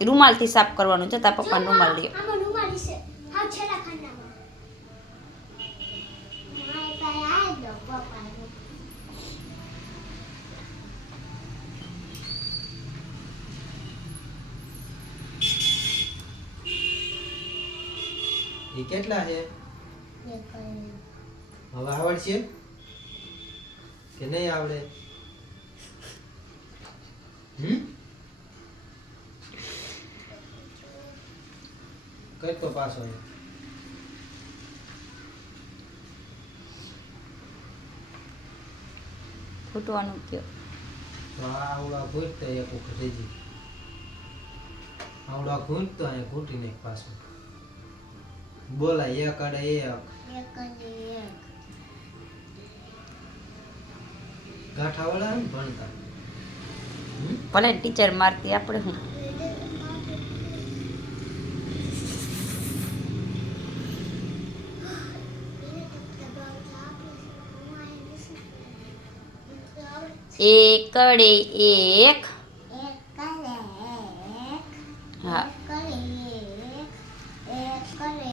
રૂમાલથી સાફ કરવાનું છે તારા પપ્પાનો રૂમાલ લ્યો. એ કેટલા છે? હવે આવડશે કે નહીં આવડે? કઈ તો પાછો હોય? ફૂટવાનું કયો તો આવડા ઘૂંટતો એક વખત હજી આવડા ઘૂંટતો અહીંયા ઘૂંટી નાખ પાછું. બોલાય એક અડે એક. એક કરી એક. ગાંઠા વાળા ને ભણતા? ભલે ટીચર મારતી આપણે હું એકડે એક. હા.